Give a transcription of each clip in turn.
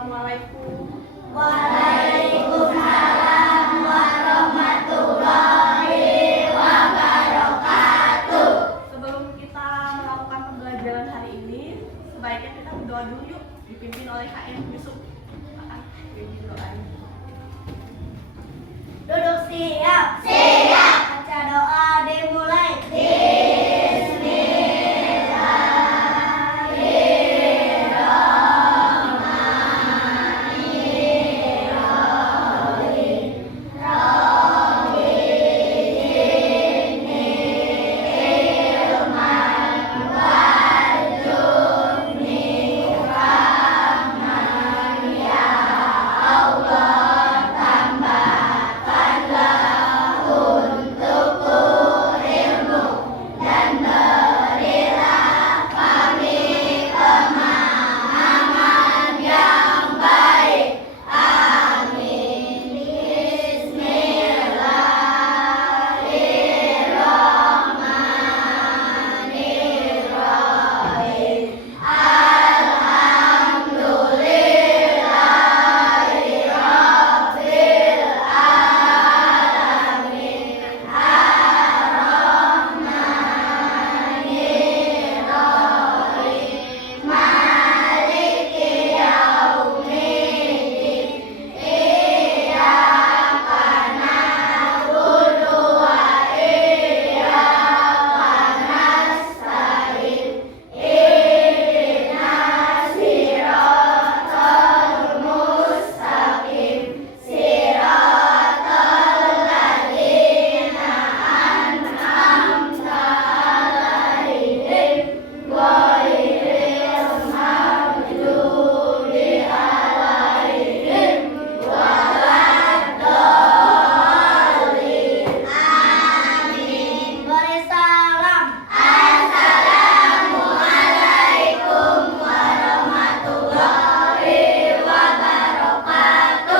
Assalamualaikum. Waalaikumsalam warahmatullahi wabarakatuh. Sebelum kita melakukan pembelajaran hari ini, sebaiknya kita berdoa dulu yuk, dipimpin oleh KM Yusuf. Pimpin doanya. Duduk siap. Siap. Baca doa dimulai.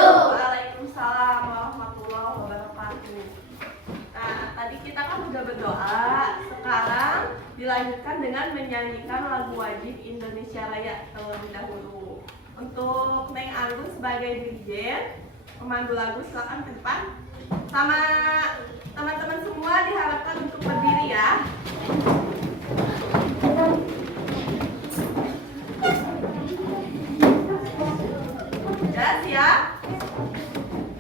Waalaikumsalam warahmatullahi wabarakatuh. Nah, tadi kita kan udah berdoa. Sekarang dilanjutkan dengan menyanyikan lagu wajib Indonesia Raya terlebih dahulu. Untuk Neng Anggun sebagai dirijen, pemandu lagu, silakan ke depan. Sama teman-teman semua diharapkan untuk berdiri ya. Udah siap?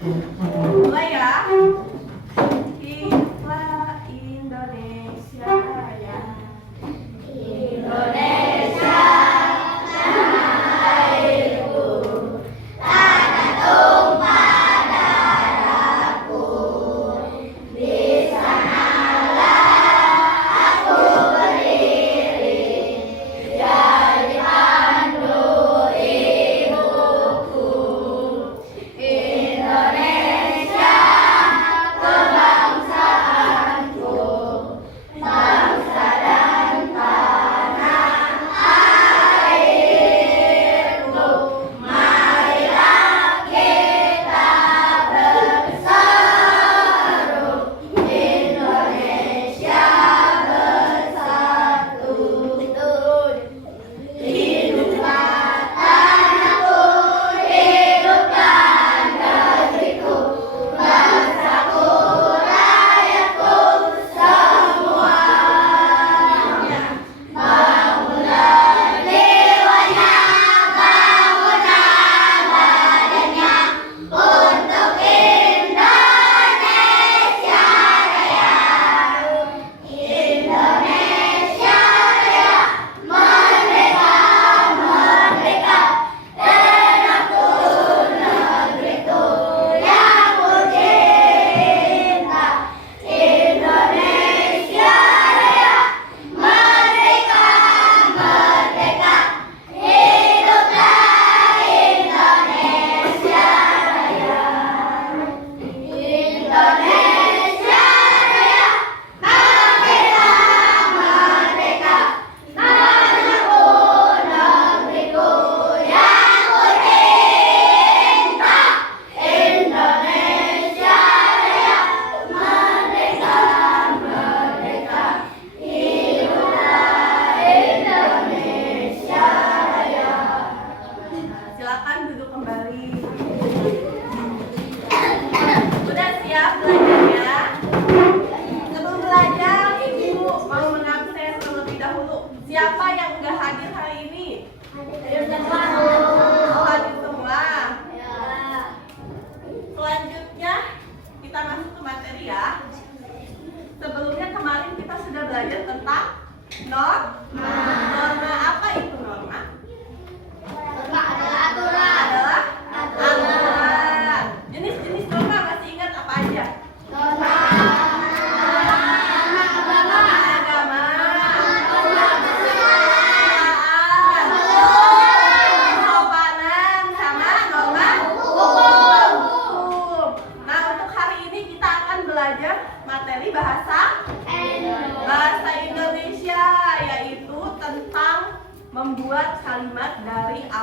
Mulai ya. Hiduplah Indonesia Raya. Indonesia tanah airku, tanah tumpah darahku. Di sanalah aku berdiri, jadi pandu ibuku. Indonesia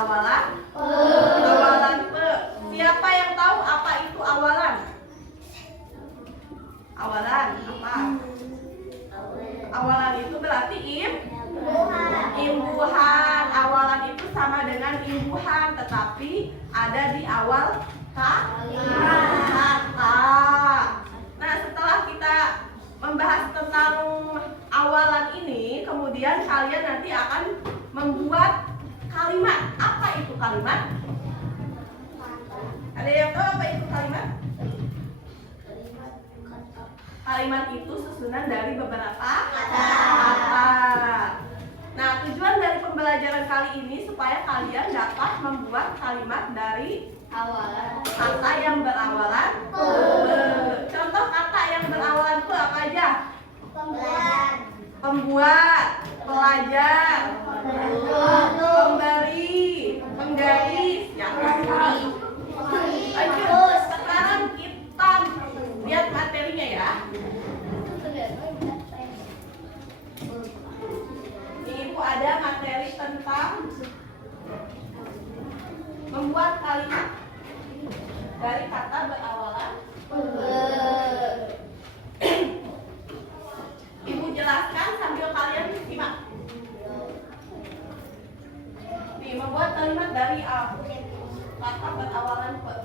berawalan awalan pe. Siapa yang tahu apa itu awalan? Awalan apa? Awalan itu berarti imbuhan. Awalan itu sama dengan imbuhan, tetapi ada di awal kata. Nah, setelah kita membahas tentang awalan ini, kemudian kalian nanti akan membuat kalimat. Apa itu kalimat? Ada yang tahu apa itu kalimat? Kalimat itu susunan dari beberapa kata. Nah, tujuan dari pembelajaran kali ini supaya kalian dapat membuat kalimat dari kata yang berawalan pe. Contoh kata yang berawalan pe apa aja? Pembuat, pelajar, pemberi, penggaris, ya. Lanjut, sekarang kita lihat materinya ya. Ibu ada materi tentang membuat kalimat dari kata berawalan. Ibu jelaskan sambil kalian simak. Nih, membuat kalimat dari kata berawalan pe.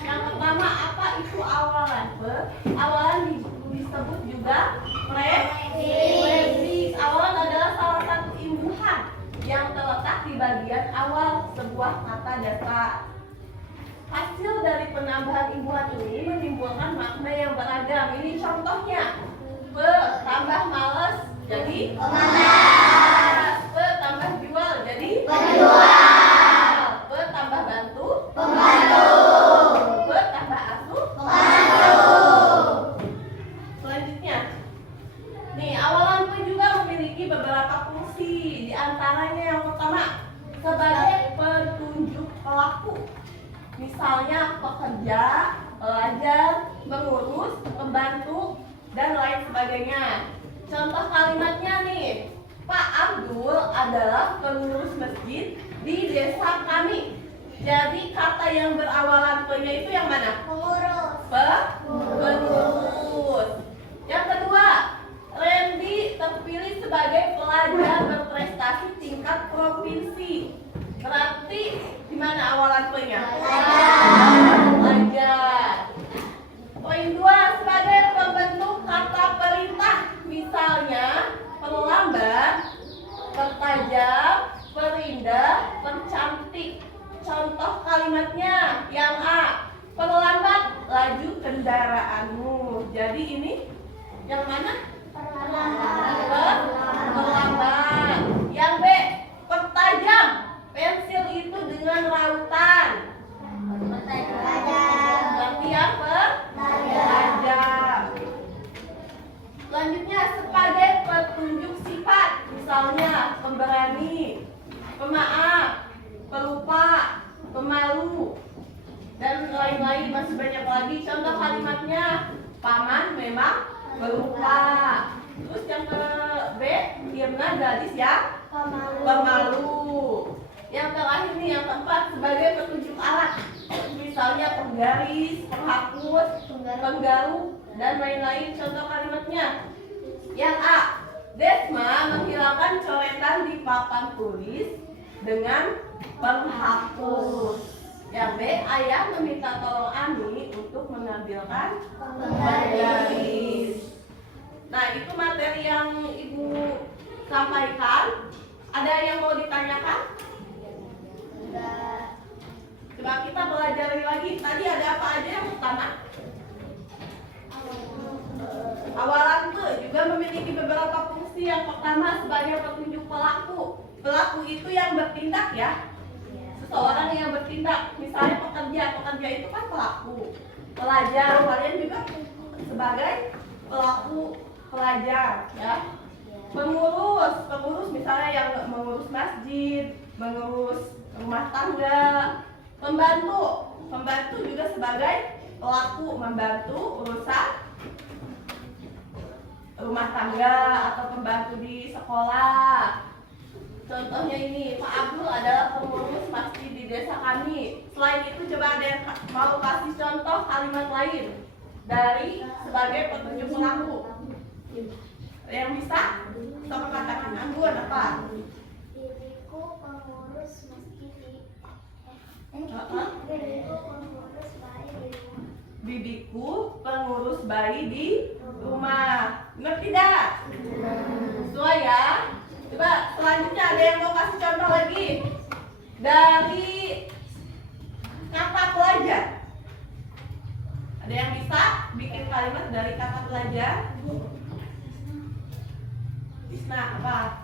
Yang pertama, apa itu awalan pe? Awalan disebut juga prefix. Awalan adalah salah satu imbuhan yang terletak di bagian awal sebuah kata dasar. Hasil dari penambahan imbuhan ini menimbulkan makna yang beragam. Ini contohnya. Pe tambah males jadi pemalas. Pe tambah jual jadi penjual. Pe tambah bantu pembantu. Pe tambah asuh pengasuh. Selanjutnya, nih awalan pe juga memiliki beberapa fungsi. Di antaranya yang pertama, sebagai petunjuk pelaku. Misalnya pekerja, pelajar, mengurus, pembantu, dan lain sebagainya. Contoh kalimatnya nih, Pak Abdul adalah pengurus masjid di desa kami. Jadi kata yang berawalan pe-nya itu yang mana? Pengurus. Pengurus. Yang kedua, Randy terpilih sebagai pelajar berprestasi tingkat provinsi. Berarti di mana awalan pe-nya? Pelajar. Poin 2, sebagai pembentuk kata perintah. Misalnya pelambat, pertajam, perindah, percantik. Contoh kalimatnya yang A, pelambat laju kendaraanmu. Jadi ini yang mana? Perlambat. Yang B, pertajam, pensil itu dengan rautan. Berarti apa? Tajam. Selanjutnya, sebagai petunjuk sifat. Misalnya pemberani, pemaaf, pelupa, pemalu, dan lain-lain, masih banyak lagi. Contoh kalimatnya, paman memang pelupa. Terus yang ke B, Irna gadis yang pemalu. Yang terakhir nih, yang keempat, sebagai petunjuk alat. Misalnya penggaris, penghapus, penggaruk, dan lain-lain. Contoh kalimatnya, yang A, Desma menghilangkan coretan di papan tulis dengan penghapus. Yang B, Ayah meminta tolong Ani untuk mengambilkan penggaris. Nah, itu materi yang Ibu sampaikan. Ada yang mau ditanyakan? Coba kita belajar lagi. Tadi ada apa aja yang pertama? Awalan pe juga memiliki beberapa fungsi. Yang pertama, sebagai petunjuk pelaku. Pelaku itu yang bertindak ya. Seseorang yang bertindak. Misalnya pekerja itu kan pelaku. Pelajar, kalian juga sebagai pelaku pelajar ya. Pengurus misalnya yang mengurus masjid, mengurus rumah tangga. Pembantu juga sebagai pelaku, membantu urusan rumah tangga atau pembantu di sekolah. Contohnya ini, Pak Abdul adalah pengurus masjid di desa kami. Selain itu coba ada yang mau kasih contoh kalimat lain dari sebagai petunjuk pelaku. Ada yang bisa? Coba katakan Anggun apa? Diriku pengurus masjid di Bibiku pengurus bayi di rumah. Ngerti tidak? Sesuai ya. Coba selanjutnya ada yang mau kasih contoh lagi dari kata pelajar. Ada yang bisa bikin kalimat dari kata pelajar? Isna apa?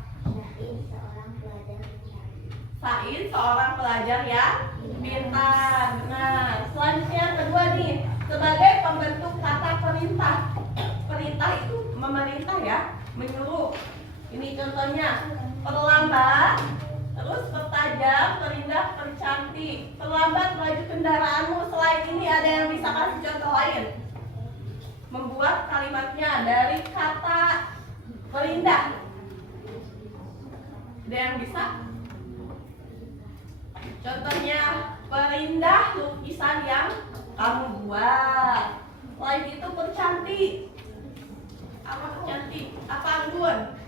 Said seorang pelajar yang pintar. Benar. Selanjutnya yang kedua nih, sebagai pembentuk kata perintah. Perintah itu memerintah ya, menyuruh. Ini contohnya, perlambat, terus pertajam, perindah, percantik. Perlambat laju kendaraanmu. Selain ini ada yang bisa kasih contoh lain? Membuat kalimatnya dari kata perindah. Ada yang bisa? Contohnya, perindah lukisan yang kamu buat. Selain itu percantik. Apa percantik? Apa Anggun?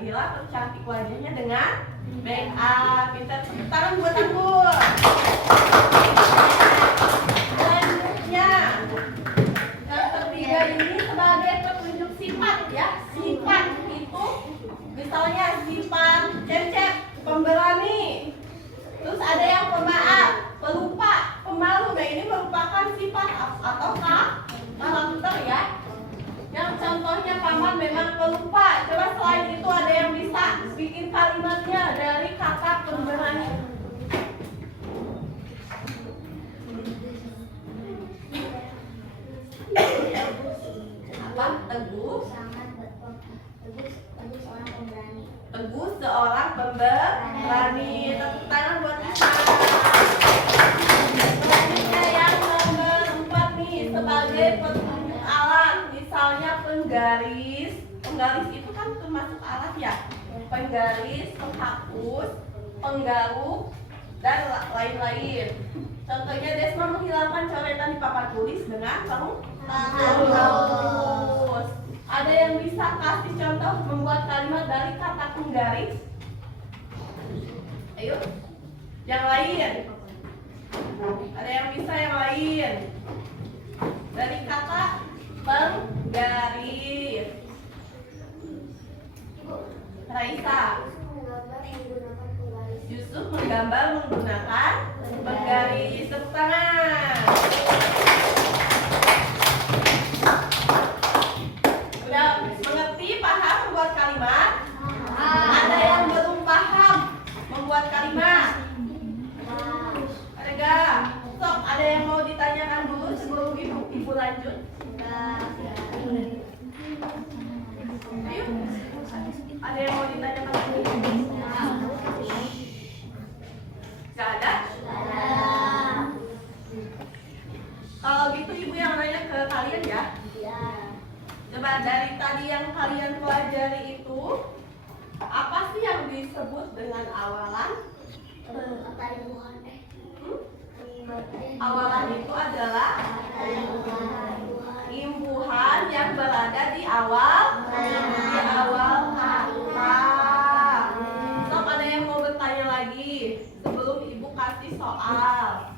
Ira percantik wajahnya dengan make up. Pintar, tepuk tangan buat Anggun. Selanjutnya, yang ketiga ini sebagai petunjuk sifat ya. Sifat itu misalnya sifat cecep, pemberani. Terus ada yang pemaaf, pelupa, pemalu. Nah ini merupakan sifat ataukah karakter ya. Yang contohnya paman memang pelupa. Coba selain itu ada yang bisa bikin kalimatnya dari kata pemberani. Apa? Teguh seorang pemberani. Tepuk tangan buat Isma. Selanjutnya yang nomor 4 nih, sebagai petunjuk alat. Misalnya penggaris. Penggaris itu kan termasuk alat ya. Penggaris, penghapus, penggaruk, dan lain-lain. Contohnya Desma menghilangkan coretan di papan tulis dengan penghapus. Ada yang bisa kasih contoh membuat kalimat dari kata penggaris? Ayo, yang lain. Ada yang bisa yang lain? Dari kata penggaris. Raisa. Yusuf menggambar menggunakan penggaris. Tepuk tangan. Udah mengerti, paham membuat kalimat? Ada yang belum paham membuat kalimat? Ada gak? Sok, ada yang mau ditanyakan dulu sebelum ibu lanjut? Ayo. Ada yang mau ditanyakan dulu? Gak ada? Kalau gitu ibu yang nanya ke kalian ya. Coba dari tadi yang kalian pelajari itu, apa sih yang disebut dengan awalan? Awalan itu adalah imbuhan yang berada di awal kata. Sok, ada yang mau bertanya lagi sebelum ibu kasih soal?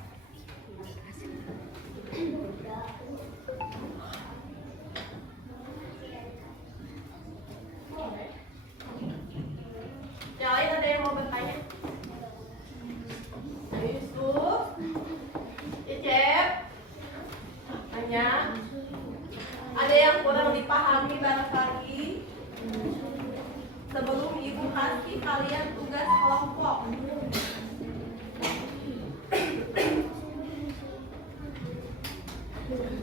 Yang lain ada yang mau bertanya? Yusuf, Cecep, tanya. Ada yang kurang dipahami barangkali? Sebelum ibu kasih kalian tugas kelompok.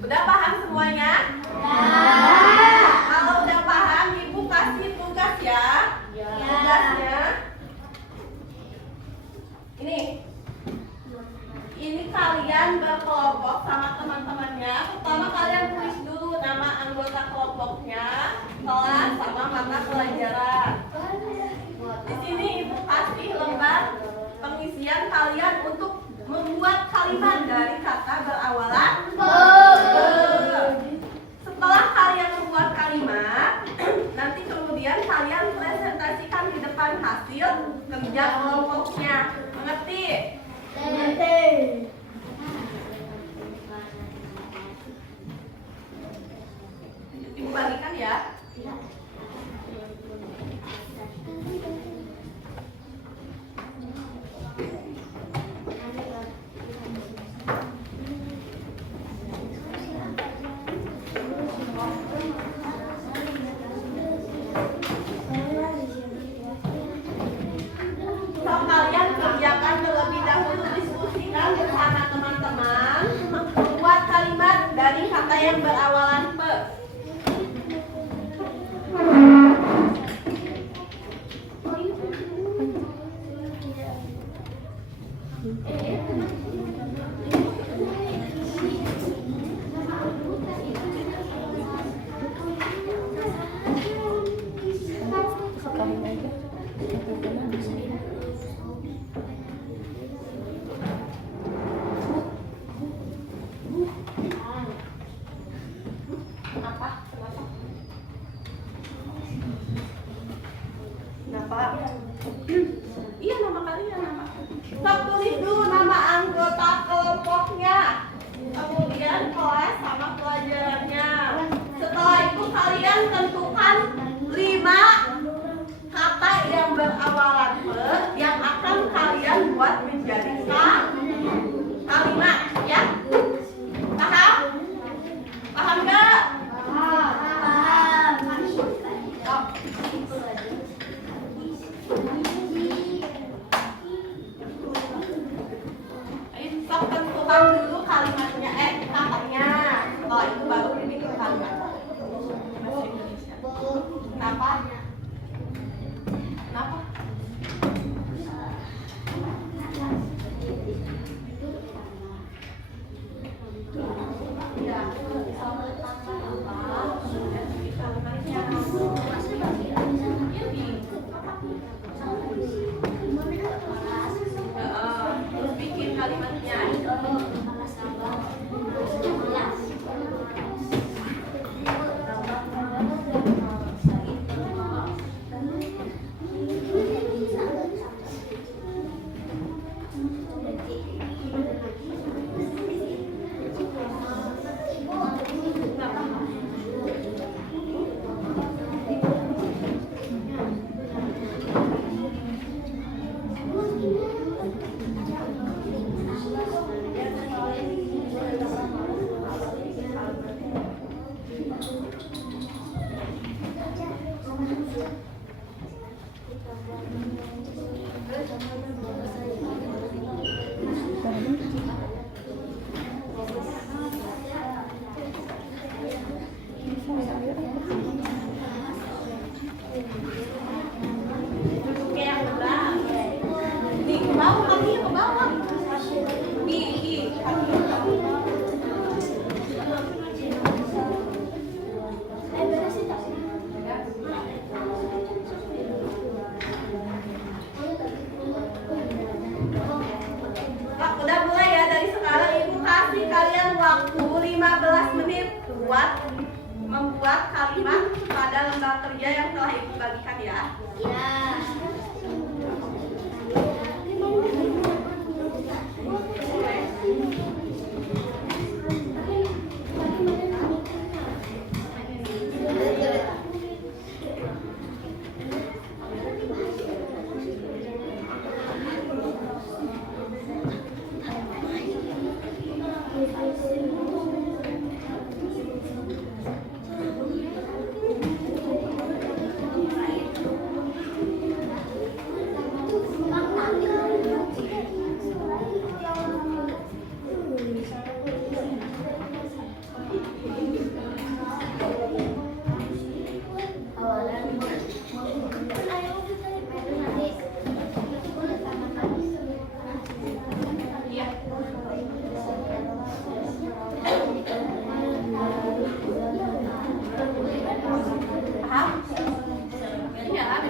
Udah paham semuanya? Kalau udah paham, ibu kasih tugas ya. Tugasnya ini kalian berkelompok sama teman-temannya. Pertama kalian tulis dulu nama anggota kelompok pelajaran. Di sini Ibu kasih lembar pengisian kalian untuk membuat kalimat dari kata berawalan be. Setelah kalian membuat kalimat, nanti kemudian kalian presentasikan di depan hasil kerja kelompoknya. Mengerti? Mengerti. Ibu bagikan ya. Kalian kerjakan terlebih dahulu, diskusikan bersama teman-teman membuat kalimat dari kata yang berawalan pe. Kenapa? Iya, nama kalian, nama. Sok tulis dulu nama anggota kelompoknya, kemudian kelas sama pelajarannya. Setelah itu kalian tentukan 5 kata yang berawalan pe yang akan kalian buat menjadi kalimat, ya. Paham? Paham nggak? Sok tentukan dulu kalimatnya, katanya. Setelah itu baru dibikin kalimat. Bahasa Indonesia. Kenapa? Kenapa? Ya, terus bikin kalimatnya. Duduknya yang benar. Nih, ke bawah, kakinya ke bawah. Nih, kakinya ke bawah. Kak, udah mulai ya, dari sekarang Ibu kasih kalian waktu 15 menit buat membuat kalimat pada lembar kerja yang telah Ibu bagikan ya. Ya.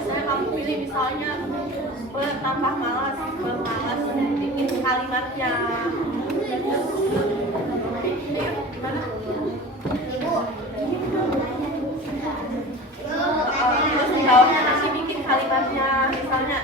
Misalnya kamu pilih misalnya tambah malas, bermalas bikin kalimatnya. Ayo, gimana? Terus jawabnya nanti bikin kalimatnya, misalnya.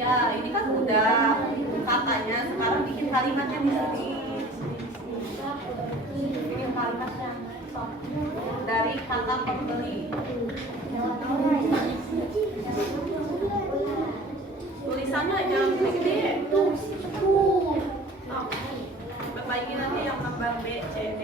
Ya, ini kan udah katanya, sekarang bikin kalimatnya di sini. Bikin kalimatnya dari kata pembeli. Tulisannya jangan gede. Bapak ini nanti yang gambar B, C, D.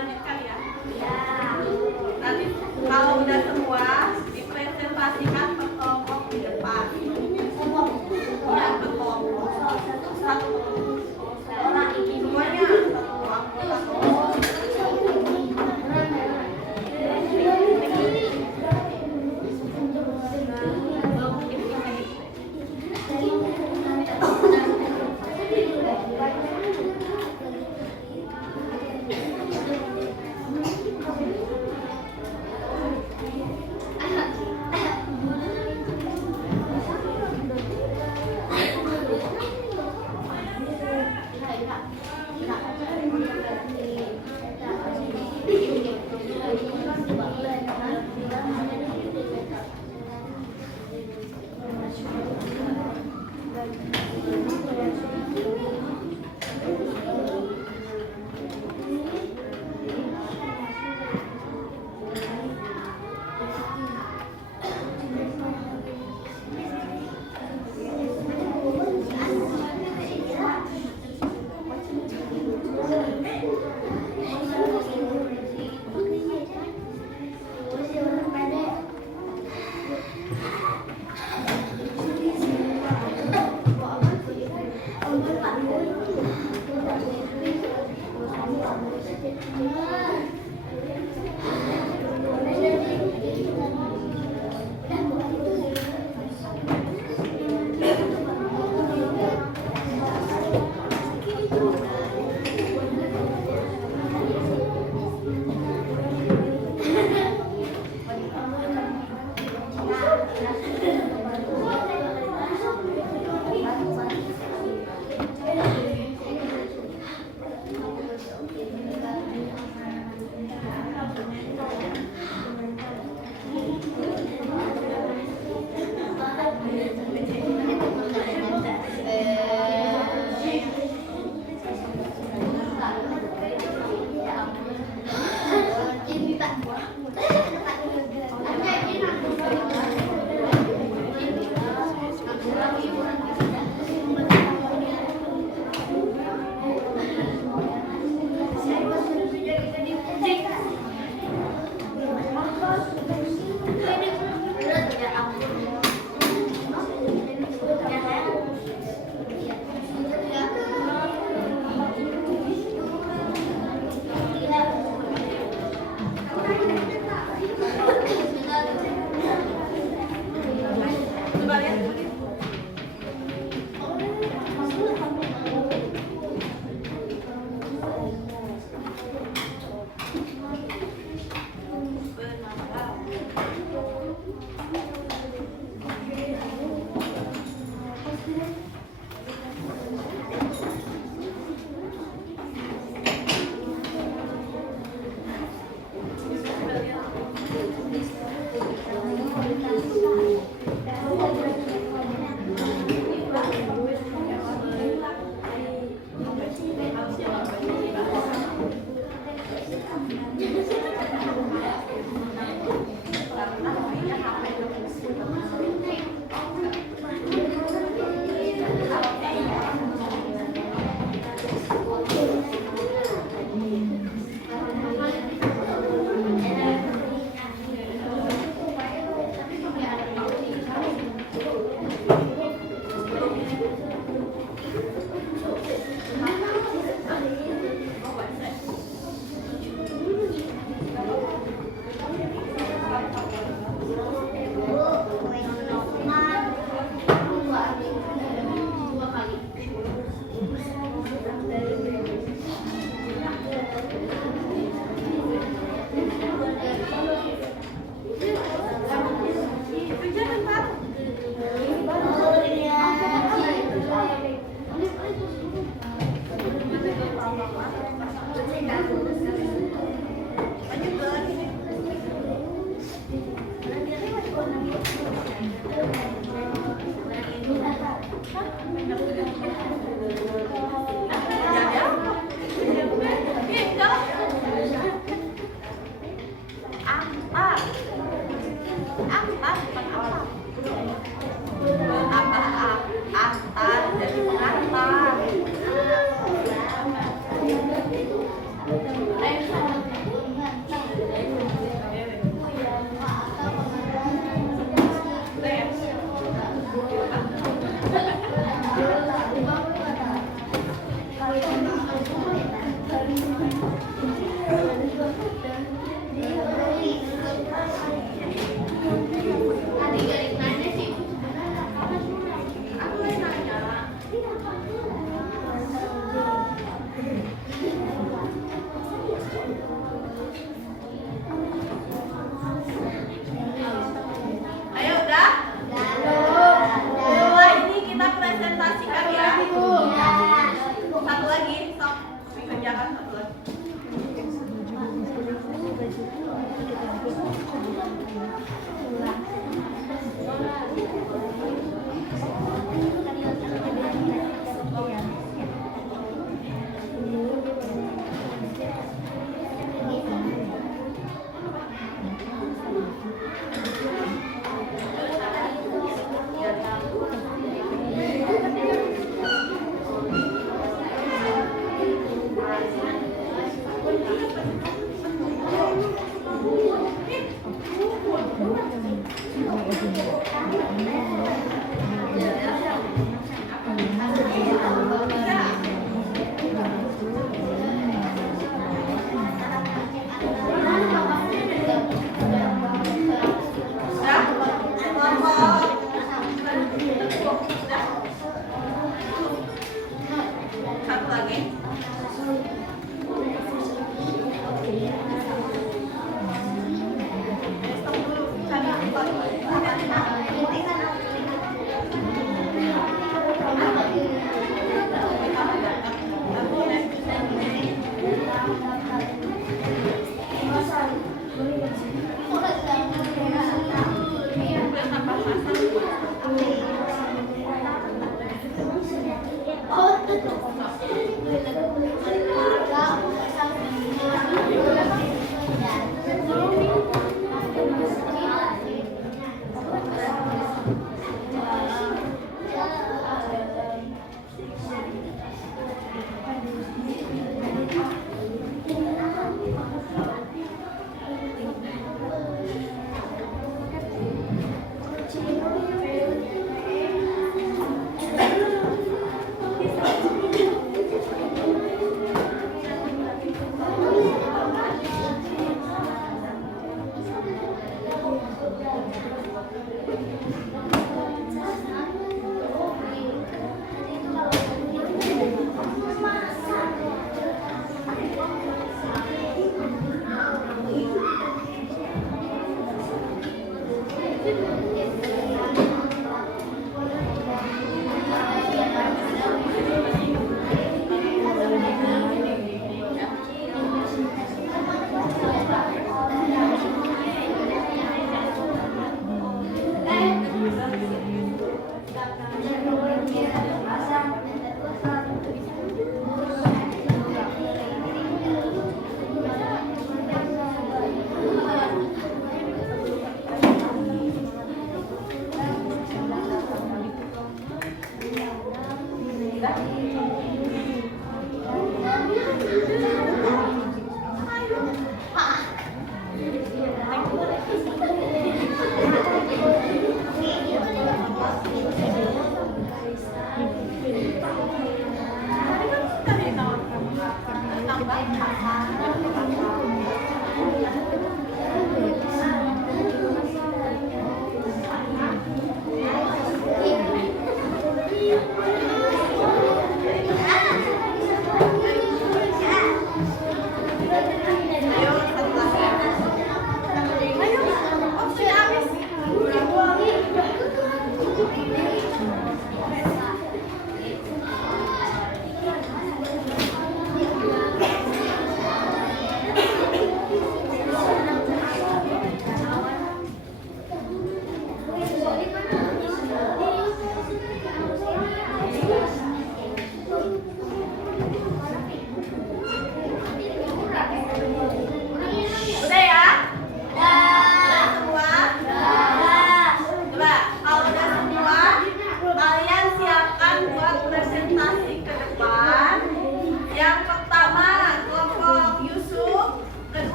lanjutkan ya. Ya. Nanti kalau udah semua dipresentasikan per kelompok di depan. Ya, per kelompok. Satu Orang ini semuanya satu anggota kelompok.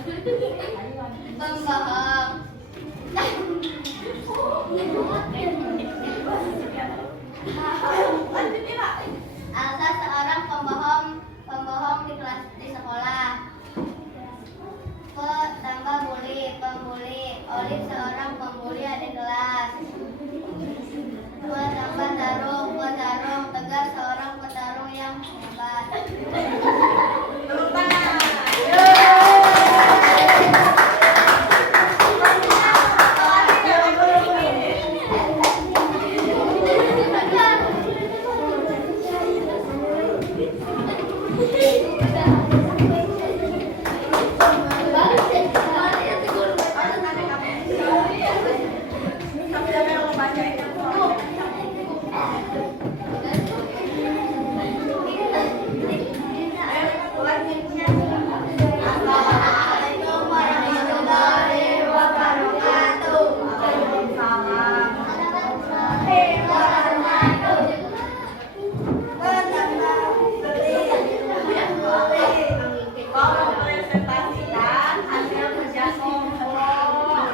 Pembohong. Lanjutin Pak. Alsa seorang pembohong di sekolah. Tambah pembuli. Olive seorang pembuli adik kelas. Tambah tarung. Tegar seorang petarung yang hebat. Tepuk tangan. Assalamualaikum warahmatullahi wabarakatuh. Kau mempresentasikan hasil kerja kelompok.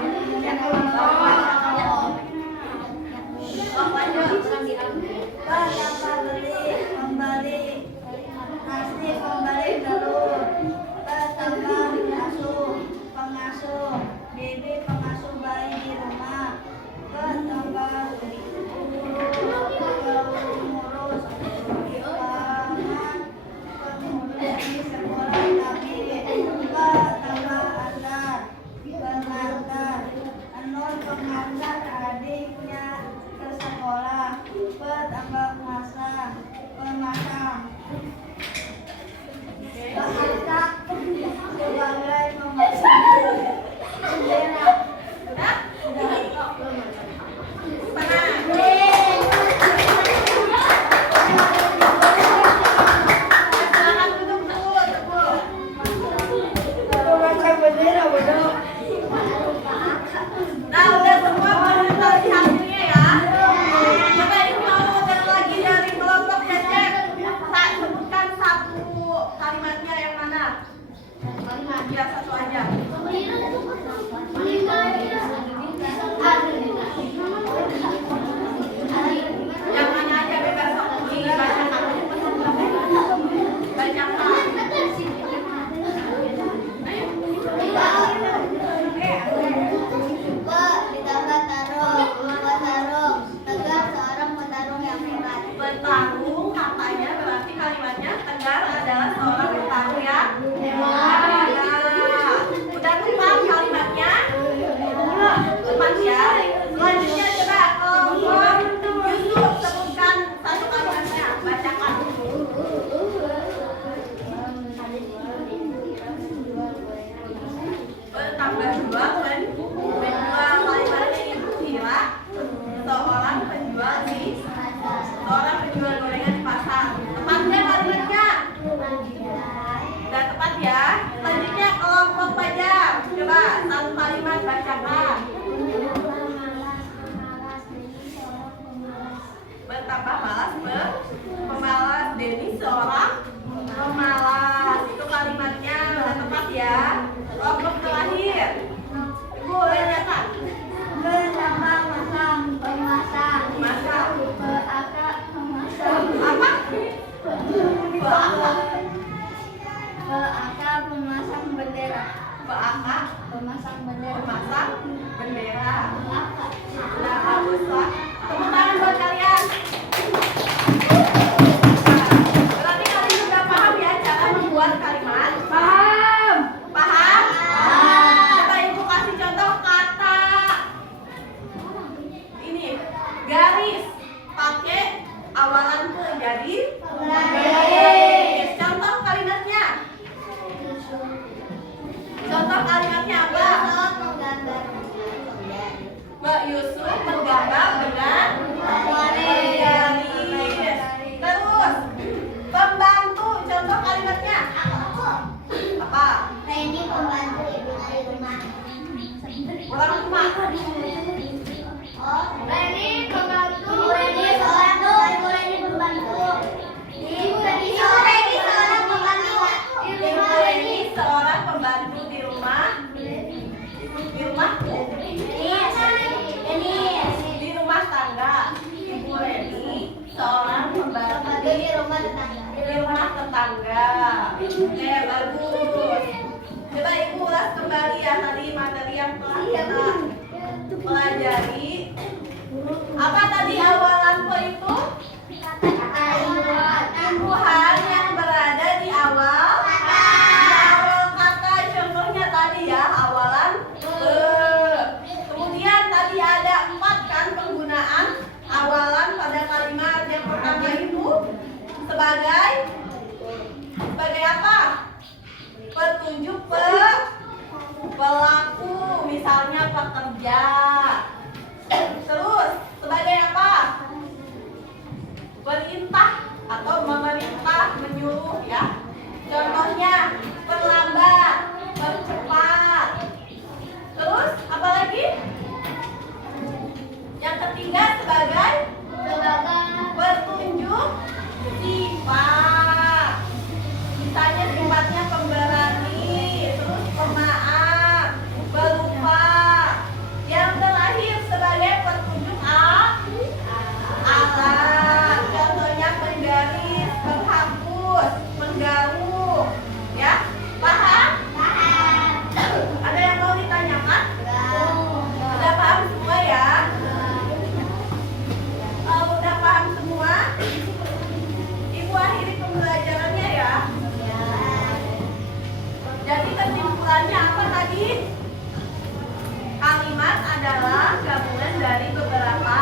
Membeli telur. Tambah pengasuh. Bibi pengasuh bayi di rumah. Tambah pengurus pengurus di sekolah kami. Tambah antar pengantar. Pengantar adiknya ke sekolah. Tambah pemasang. Bahasa sebagai memasang bendera. Silakan duduk dulu, tepuk. Memasang bendera bodoh. Nah, udah semua presentasi hasilnya ya. Coba ini mau dengar lagi dari kelompok Cecep. Sebutkan satu kalimatnya yang mana? Ya, satu aja. Yang mana aja bebas dibacakan. Bacakan. Ditambah tarung. Tegar seorang petarung yang hebat. Petarung katanya berarti kalimatnya Tegar adalah seorang petarung yang hebat. Udah tepat kalimatnya? Tepat ya. Selanjutnya coba kelompok Yusuf sebutkan satu kalimatnya. Bacakan. Tambah dua penjual kalimatnya Ibu Vira. Seorang penjual gorengan di pasar. Tepat nggak kalimatnya? Udah tepat ya. Selanjutnya kelompok Fajar. Coba satu kalimat bacakan. Betapa malas pemalas. Denny seorang pemalas. Itu kalimatnya udah tepat ya. Kelompok terakhir. Ibu bacakan. Betapa pemasang. Masak. Beakak pemasang. Apa? Beakak pemasang bendera. Beakak Pemasang bendera. memasang bendera. Beakak. Nah, bagus lah. Tepuk tangan buat kalian. Berarti kalian sudah paham ya cara membuat kalimat? Paham. Paham? Coba Ibu kasih contoh kata ini garis pakai awalan ke jadi garis. Contoh kalimatnya. Contoh kalimatnya apa? Mbak Yusuf menggambar dengan garis. Di rumah tetangga. Oke, bagus. Coba ibu ulas kembali ya tadi materi yang telah kita pelajari. Apa tadi awalan po itu? Tumbuhan yang berada di awal kata. Contohnya tadi ya awalan kemudian tadi ada 4 kan penggunaan awalan pada kalimat. Yang pertama itu sebagai apa? Petunjuk pelaku, misalnya pekerja. Terus sebagai apa? Perintah atau memerintah, menyuruh ya. Contohnya perlambat, percepat. Terus apa lagi? Yang ketiga sebagai petunjuk sifat. Misalnya sifatnya pemberani, terus pemaaf, pelupa. Yang terakhir sebagai petunjuk alat. Contohnya penggaris, penghapus, penggaruk. Ya, paham? Ada yang mau ditanyakan? Udah paham semua ya? Kalau udah paham semua, ibu akhiri pembelajarannya ya. Jadi kesimpulannya apa tadi? Kalimat adalah gabungan dari beberapa